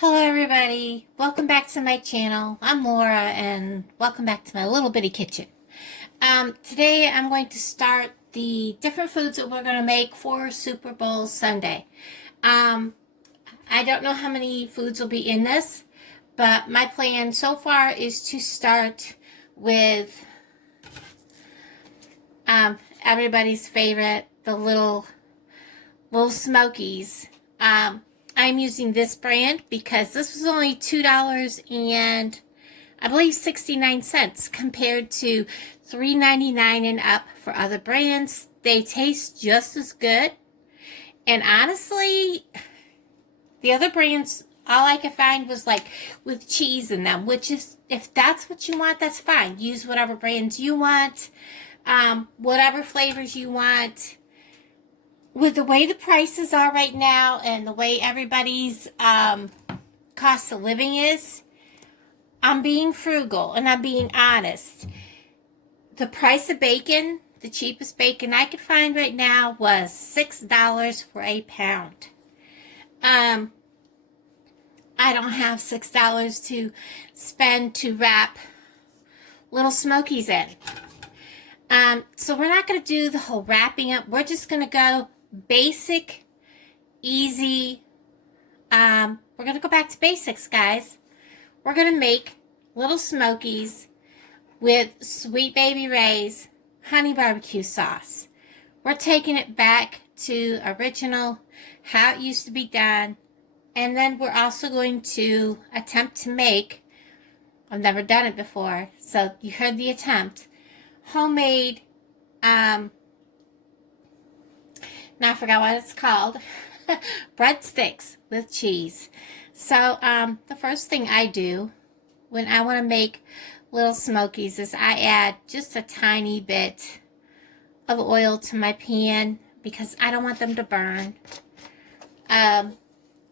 Hello everybody, welcome back to my channel. I'm Laura and welcome back to my little bitty kitchen. Today I'm going to start the different foods that we're going to make for Super Bowl Sunday. I don't know how many foods will be in this, but my plan so far is to start with everybody's favorite, the little Smokies. I'm using this brand because this was only $2 and I believe 69 cents compared to $3.99 and up for other brands. They taste just as good. And honestly, the other brands, all I could find was like with cheese in them, which is, if that's what you want, that's fine. Use whatever brands you want, whatever flavors you want. With the way the prices are right now and the way everybody's cost of living is, I'm being frugal and I'm being honest. The price of bacon, the cheapest bacon I could find right now was $6 for a pound. I don't have $6 to spend to wrap little Smokies in. So we're not going to do the whole wrapping up. We're just going to go basic, easy. We're going to go back to basics, guys. We're going to make little Smokies with Sweet Baby Ray's honey barbecue sauce. We're taking it back to original, how it used to be done. And then we're also going to attempt to make, I've never done it before, so you heard the attempt, homemade, now I forgot what it's called, breadsticks with cheese. So, the first thing I do when I want to make little Smokies is I add just a tiny bit of oil to my pan because I don't want them to burn. And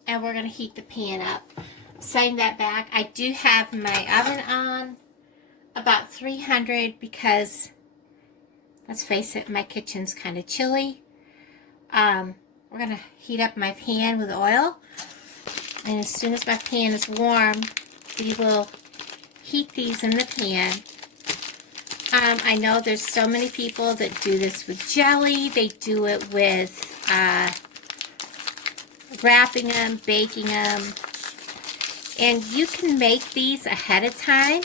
we're going to heat the pan up. Setting that back, I do have my oven on about 300 because, let's face it, my kitchen's kind of chilly. We're going to heat up my pan with oil. And as soon as my pan is warm, we will heat these in the pan. I know there's so many people that do this with jelly. They do it with wrapping them, baking them. And you can make these ahead of time.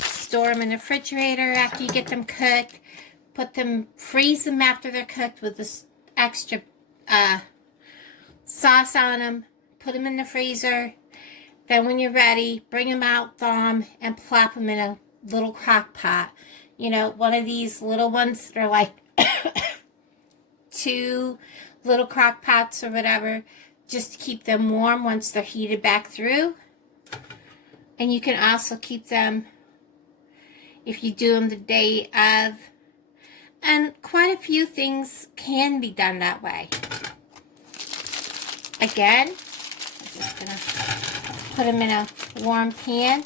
Store them in the refrigerator after you get them cooked. Put them, freeze them after they're cooked with this extra sauce on them. Put them in the freezer. Then when you're ready, bring them out, thaw them, and plop them in a little crock pot. You know, one of these little ones that are like 2 little crock pots or whatever, just to keep them warm once they're heated back through. And you can also keep them if you do them the day of. And quite a few things can be done that way. Again, I'm just going to put them in a warm pan.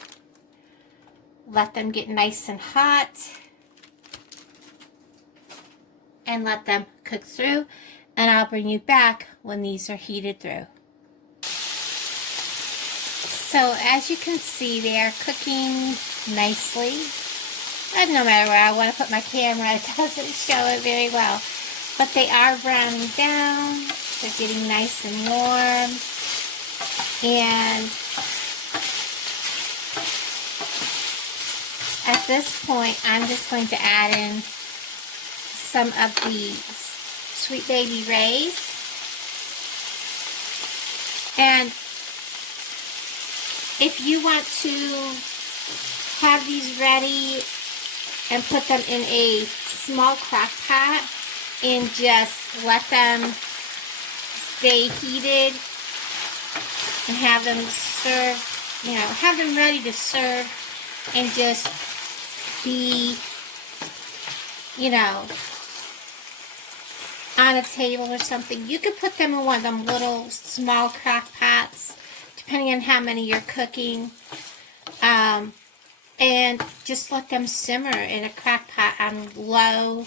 Let them get nice and hot. And let them cook through. And I'll bring you back when these are heated through. So as you can see, they are cooking nicely. And no matter where I want to put my camera, it doesn't show it very well. But they are browning down. They're getting nice and warm. And at this point, I'm just going to add in some of the Sweet Baby Ray's. And if you want to have these ready and put them in a small crock pot and just let them stay heated and have them serve, you know, have them ready to serve and just be, you know, on a table or something. You could put them in one of them little small crock pots, depending on how many you're cooking. And just let them simmer in a crock pot on low.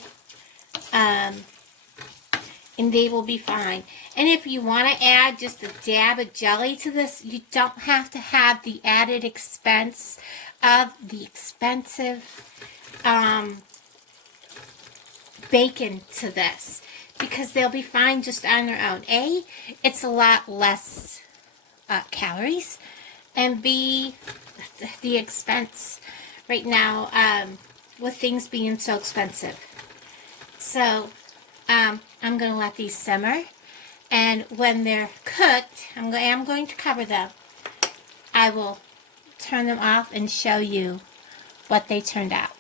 and they will be fine. And if you want to add just a dab of jelly to this, you don't have to have the added expense of the expensive bacon to this, because they'll be fine just on their own. A, it's a lot less calories, and B, the expense right now with things being so expensive. So I'm going to let these simmer, and when they're cooked, I'm going to cover them. I will turn them off and show you what they turned out.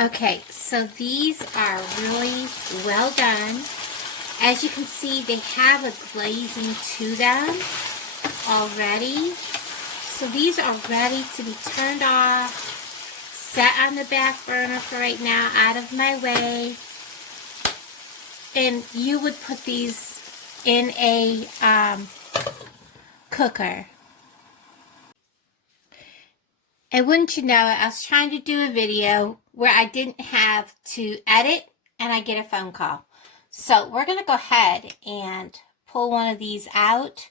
Okay, so these are really well done. As you can see, they have a glazing to them already. So these are ready to be turned off, set on the back burner for right now, out of my way. And you would put these in a cooker. And wouldn't you know it, I was trying to do a video where I didn't have to edit, and I get a phone call. So we're going to go ahead and pull one of these out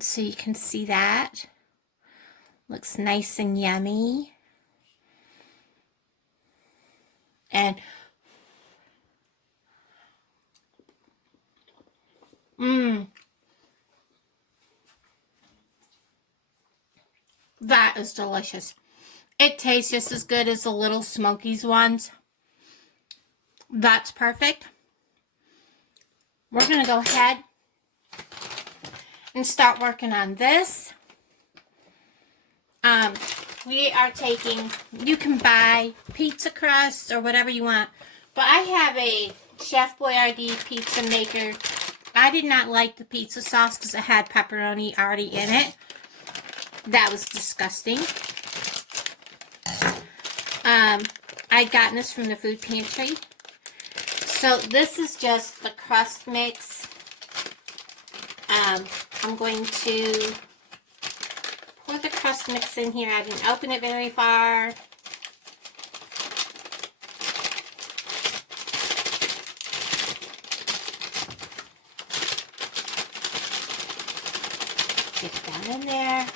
so you can see that. Looks nice and yummy. And that is delicious. It tastes just as good as the Little Smokies ones. That's perfect. We're going to go ahead and start working on this. We are taking, you can buy pizza crust or whatever you want, but I have a Chef Boyardee pizza maker. I did not like the pizza sauce because it had pepperoni already in it. That was disgusting. I'd gotten this from the food pantry. So this is just the crust mix. I'm going to pour the crust mix in here. I didn't open it very far. Get that in there.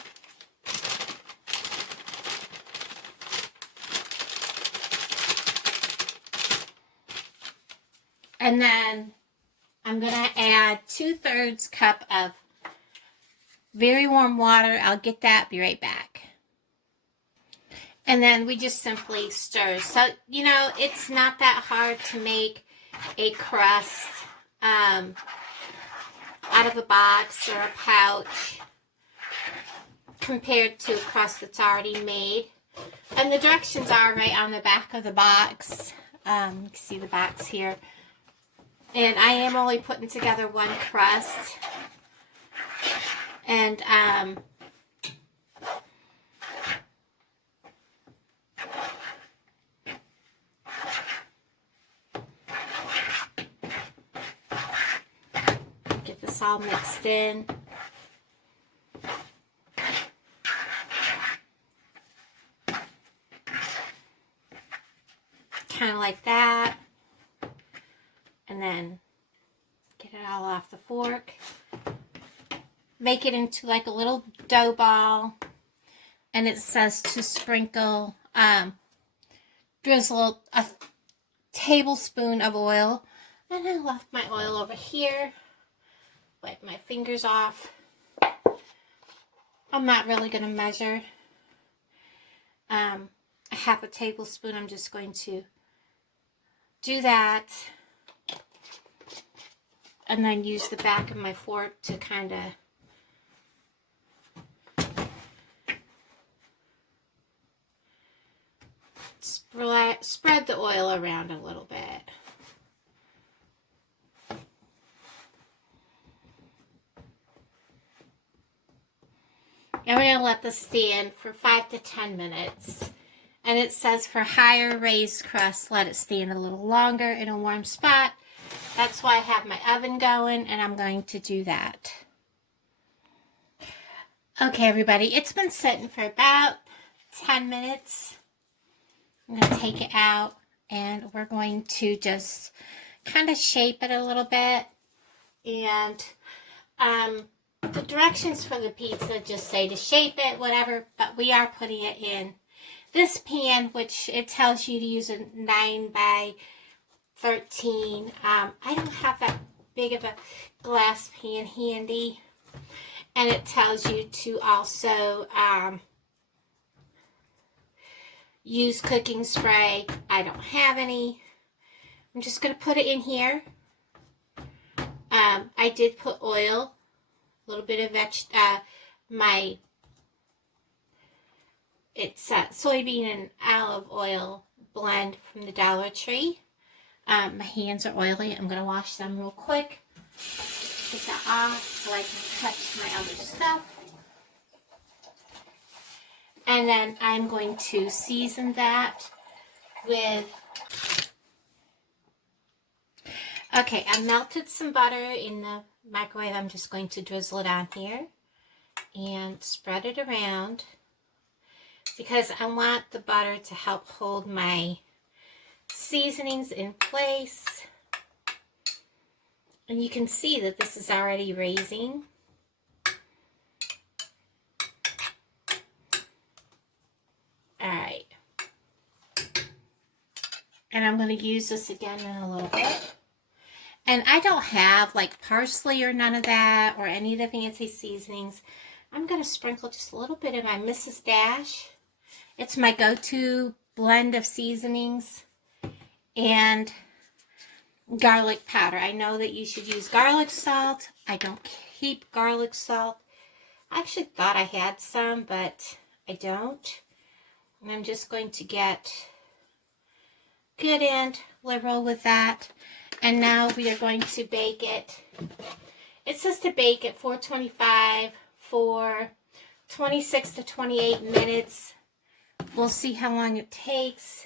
And then I'm going to add 2/3 cup of very warm water. I'll get that, be right back. And then we just simply stir. So, you know, it's not that hard to make a crust out of a box or a pouch compared to a crust that's already made. And the directions are right on the back of the box. You can see the box here. And I am only putting together one crust. And get this all mixed in. Kind of like that. And then get it all off the fork. Make it into like a little dough ball. And it says to sprinkle, drizzle a tablespoon of oil. And I left my oil over here. Wipe my fingers off. I'm not really going to measure. A half a tablespoon. I'm just going to do that. And then use the back of my fork to kind of spread the oil around a little bit. And we're going to let this stand for 5 to 10 minutes. And it says for higher raised crust, let it stand a little longer in a warm spot. That's why I have my oven going, and I'm going to do that. Okay, everybody, it's been sitting for about 10 minutes. I'm going to take it out, and we're going to just kind of shape it a little bit. And the directions for the pizza just say to shape it, whatever, but we are putting it in this pan, which it tells you to use a 9 by 13. I don't have that big of a glass pan handy. And it tells you to also use cooking spray. I don't have any. I'm just going to put it in here. I did put oil, a little bit of it's soybean and olive oil blend from the Dollar Tree. My hands are oily. I'm going to wash them real quick. Take that off so I can touch my other stuff. And then I'm going to season that with... Okay, I melted some butter in the microwave. I'm just going to drizzle it on here and spread it around because I want the butter to help hold my seasonings in place. And you can see that this is already raising. All right. And I'm going to use this again in a little bit. And I don't have like parsley or none of that or any of the fancy seasonings. I'm going to sprinkle just a little bit of my Mrs. Dash. It's my go-to blend of seasonings. And garlic powder. I know that you should use garlic salt. I don't keep garlic salt. I actually thought I had some, but I don't. And I'm just going to get good and liberal with that. And now we are going to bake it. It says to bake at 425 for 26 to 28 minutes. We'll see how long it takes.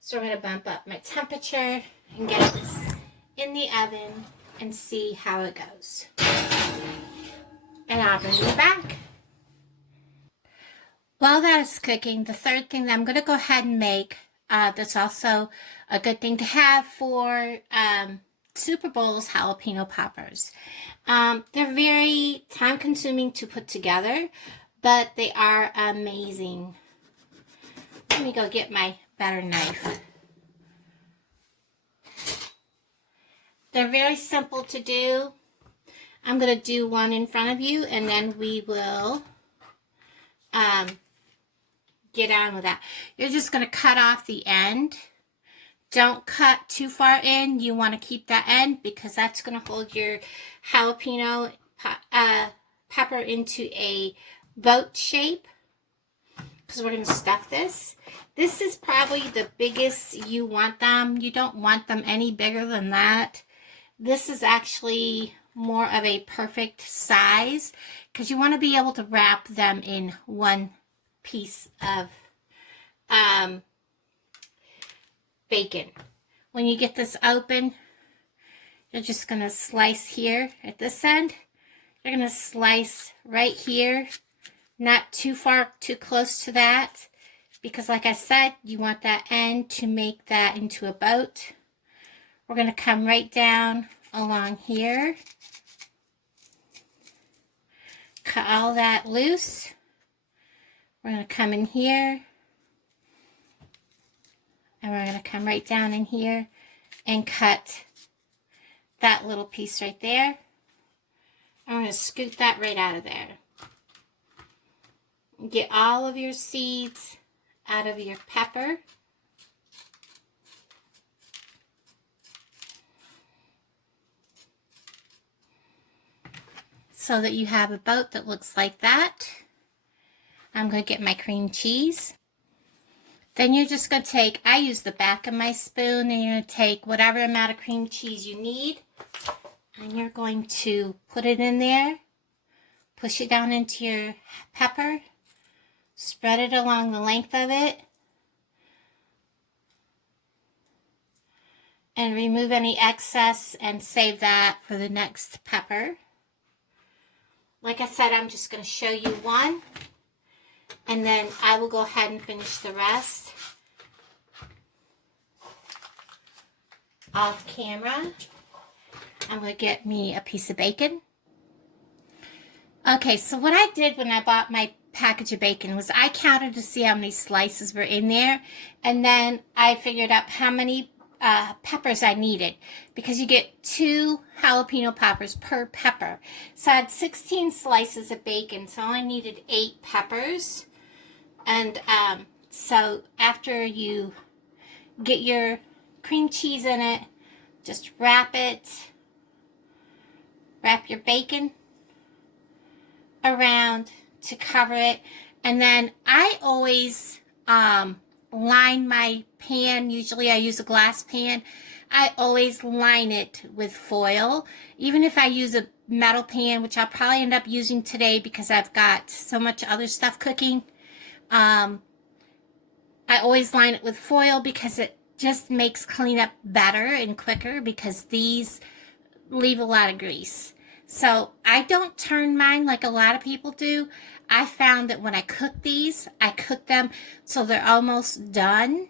So we're going to bump up my temperature and get this in the oven and see how it goes. And I'll bring you back. While that is cooking, the third thing that I'm going to go ahead and make, that's also a good thing to have for Super Bowl is jalapeno poppers. They're very time consuming to put together, but they are amazing. Let me go get my better knife. They're very simple to do. I'm going to do one in front of you, and then we will get on with that. You're just going to cut off the end. Don't cut too far in. You want to keep that end because that's going to hold your jalapeno pepper into a boat shape. Because we're going to stuff this. This is probably the biggest you want them. You don't want them any bigger than that. This is actually more of a perfect size because you want to be able to wrap them in one piece of bacon. When you get this open, you're just going to slice here at this end. You're going to slice right here, not too far, too close to that, because like I said, you want that end to make that into a boat. We're going to come right down along here, cut all that loose. We're going to come in here, and we're going to come right down in here and cut that little piece right there. I'm going to scoot that right out of there. Get all of your seeds out of your pepper. So that you have a boat that looks like that. I'm going to get my cream cheese. Then you're just going to take, I use the back of my spoon, and you're going to take whatever amount of cream cheese you need. And you're going to put it in there. Push it down into your pepper. Spread it along the length of it. And remove any excess and save that for the next pepper. Like I said, I'm just going to show you one. And then I will go ahead and finish the rest. off camera. I'm going to get me a piece of bacon. Okay, so what I did when I bought my package of bacon was I counted to see how many slices were in there, and then I figured out how many peppers I needed, because you get 2 jalapeno poppers per pepper. So I had 16 slices of bacon, so I only needed 8 peppers. And so after you get your cream cheese in it, just wrap your bacon around to cover it. And then I always line my pan. Usually I use a glass pan. I always line it with foil. Even if I use a metal pan, which I'll probably end up using today because I've got so much other stuff cooking. I always line it with foil because it just makes cleanup better and quicker, because these leave a lot of grease. So I don't turn mine like a lot of people do. I found that when I cook these, I cook them so they're almost done,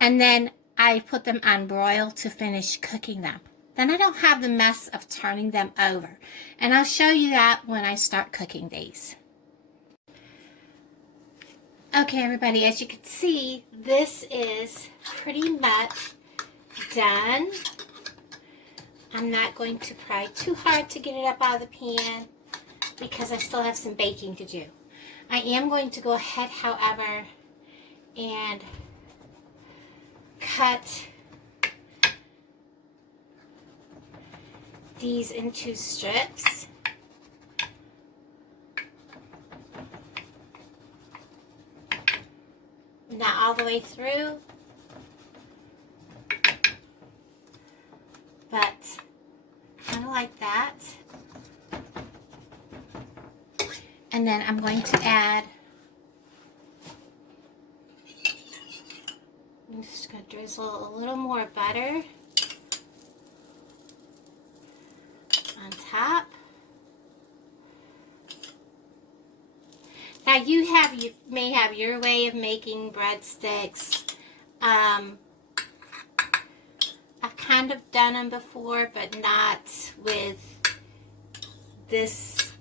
and then I put them on broil to finish cooking them. Then I don't have the mess of turning them over. And I'll show you that when I start cooking these. Okay, everybody, as you can see, this is pretty much done. I'm not going to pry too hard to get it up out of the pan because I still have some baking to do. I am going to go ahead, however, and cut these into strips. Not all the way through, but kind of like that. And then I'm going to add, I'm just going to drizzle a little more butter on top. Now you may have your way of making breadsticks. I've kind of done them before, but not with this,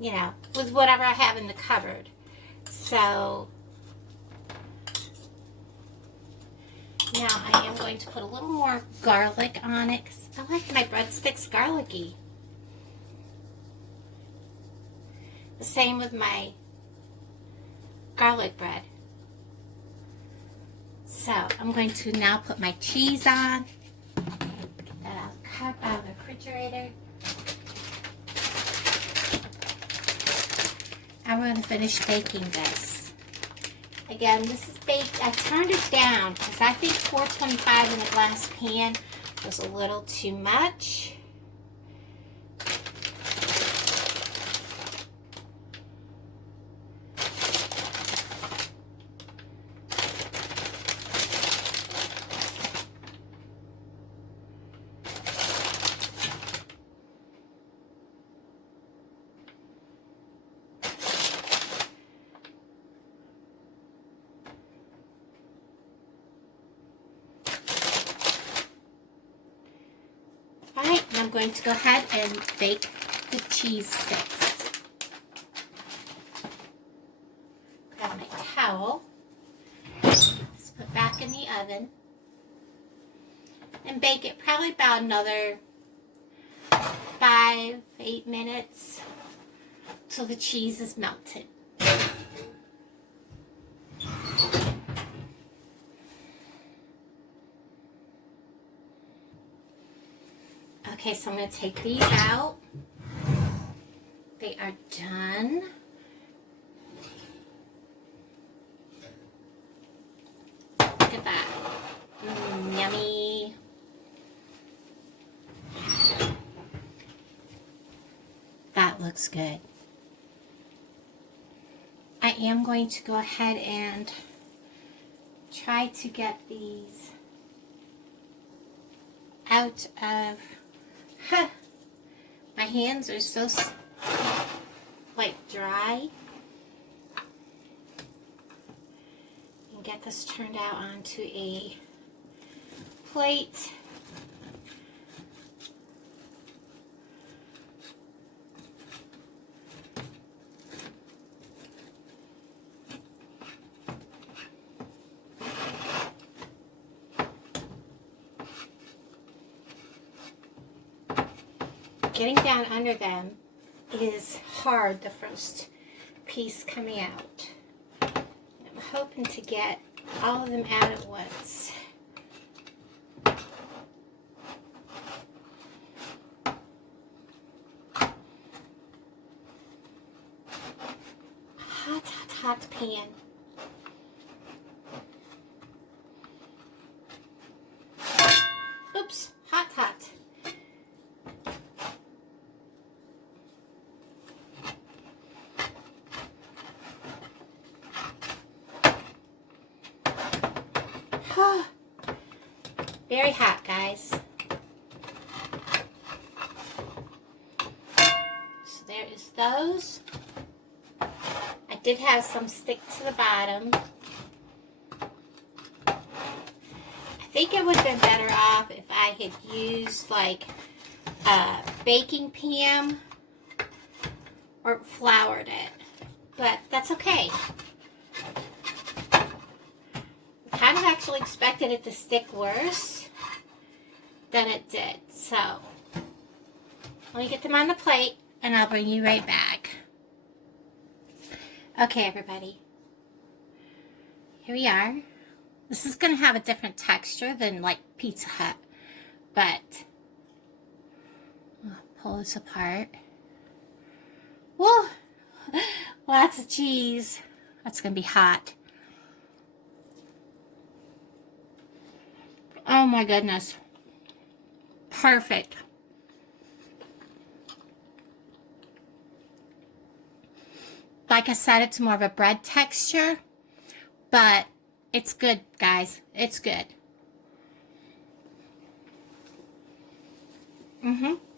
you know, with whatever I have in the cupboard. So now I am going to put a little more garlic on it, because I like my breadsticks garlicky. The same with my garlic bread. So I'm going to now put my cheese on. Get that out of the refrigerator. I'm going to finish baking this. Again, this is baked. I turned it down because I think 425 in the glass pan was a little too much. I'm going to go ahead and bake the cheese sticks. Grab my towel, just put back in the oven, and bake it probably about another 5-8 minutes till the cheese is melted. Okay, so I'm going to take these out. They are done. Look at that. Yummy. That looks good. I am going to go ahead and try to get these out of... My hands are so like dry. And get this turned out onto a plate. Getting down under them is hard, the first piece coming out. I'm hoping to get all of them out at once. Hot pan. Oops, hot. Very hot, guys. So there is those. I did have some stick to the bottom. I think it would have been better off if I had used like a baking pan or floured it, but that's okay. I kind of actually expected it to stick worse than it did. So let me get them on the plate and I'll bring you right back. Okay, everybody. Here we are. This is going to have a different texture than like Pizza Hut, but I'll pull this apart. Whoa! Lots of cheese. That's going to be hot. Oh my goodness. Perfect. Like I said, it's more of a bread texture, but it's good, guys. It's good.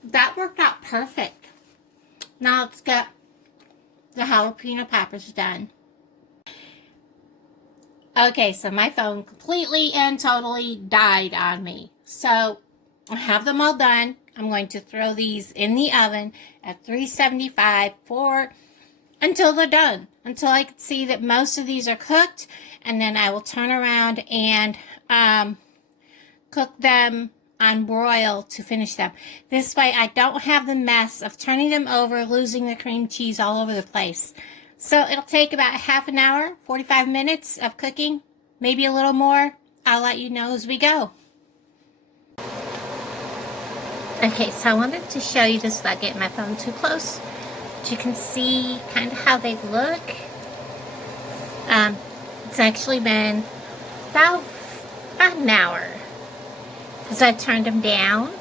That worked out perfect. Now let's get the jalapeno peppers done. Okay, so my phone completely and totally died on me. So I have them all done. I'm going to throw these in the oven at 375 until they're done. Until I can see that most of these are cooked. And then I will turn around and cook them on broil to finish them. This way I don't have the mess of turning them over, losing the cream cheese all over the place. So it'll take about half an hour, 45 minutes of cooking, maybe a little more. I'll let you know as we go. Okay, so I wanted to show you this without getting my phone too close. But you can see kind of how they look. It's actually been about an hour because I turned them down.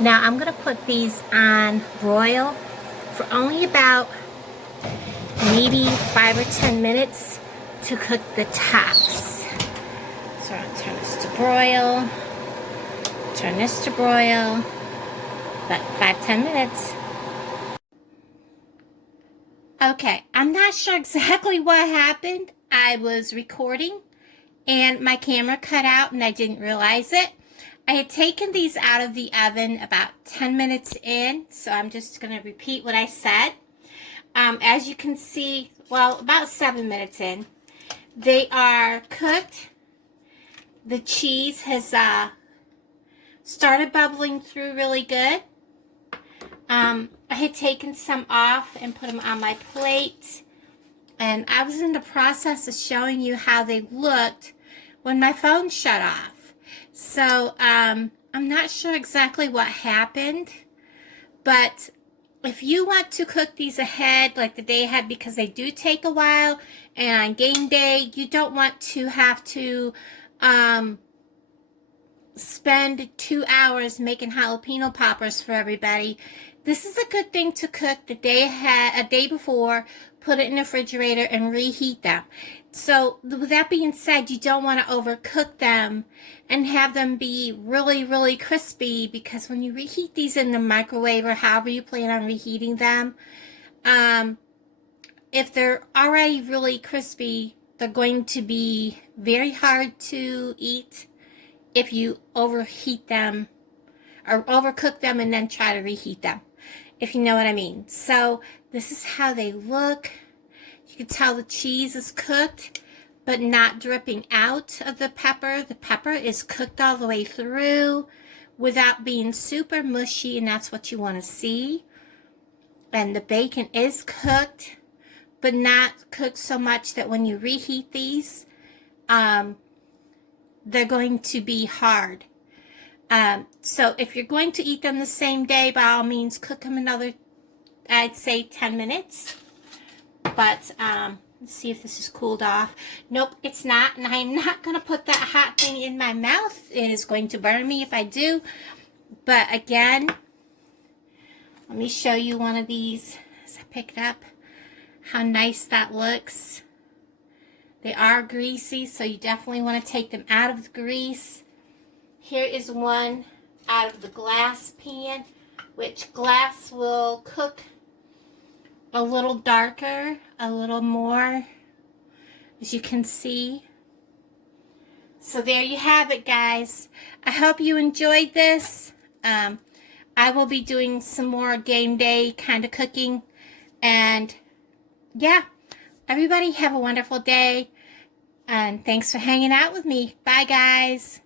Now I'm going to put these on broil for only about maybe 5 or 10 minutes to cook the tops. So I'm going to turn this to broil. Turn this to broil. About 5-10 minutes. Okay, I'm not sure exactly what happened. I was recording and my camera cut out and I didn't realize it. I had taken these out of the oven about 10 minutes in, so I'm just going to repeat what I said. As you can see, well, about 7 minutes in, they are cooked. The cheese has started bubbling through really good. I had taken some off and put them on my plate, and I was in the process of showing you how they looked when my phone shut off. So I'm not sure exactly what happened, but if you want to cook these ahead, like the day ahead, because they do take a while, and on game day, you don't want to have to spend 2 hours making jalapeno poppers for everybody. This is a good thing to cook the day ahead, a day before, put it in the refrigerator and reheat them. So with that being said, you don't want to overcook them and have them be really, really crispy, because when you reheat these in the microwave or however you plan on reheating them, if they're already really crispy, they're going to be very hard to eat if you overheat them or overcook them and then try to reheat them, if you know what I mean. So this is how they look. You can tell the cheese is cooked, but not dripping out of the pepper. The pepper is cooked all the way through without being super mushy, and that's what you want to see. And the bacon is cooked, but not cooked so much that when you reheat these, they're going to be hard. So if you're going to eat them the same day, by all means, cook them another, I'd say 10 minutes. But let's see if this is cooled off. Nope, it's not. And I'm not going to put that hot thing in my mouth. It is going to burn me if I do. But again, let me show you one of these as I pick it up. How nice that looks. They are greasy, so you definitely want to take them out of the grease. Here is one out of the glass pan, which glass will cook a little darker, a little more, as you can see. So there you have it, guys. I hope you enjoyed this. I will be doing some more game day kind of cooking. And yeah, everybody have a wonderful day. And thanks for hanging out with me. Bye, guys.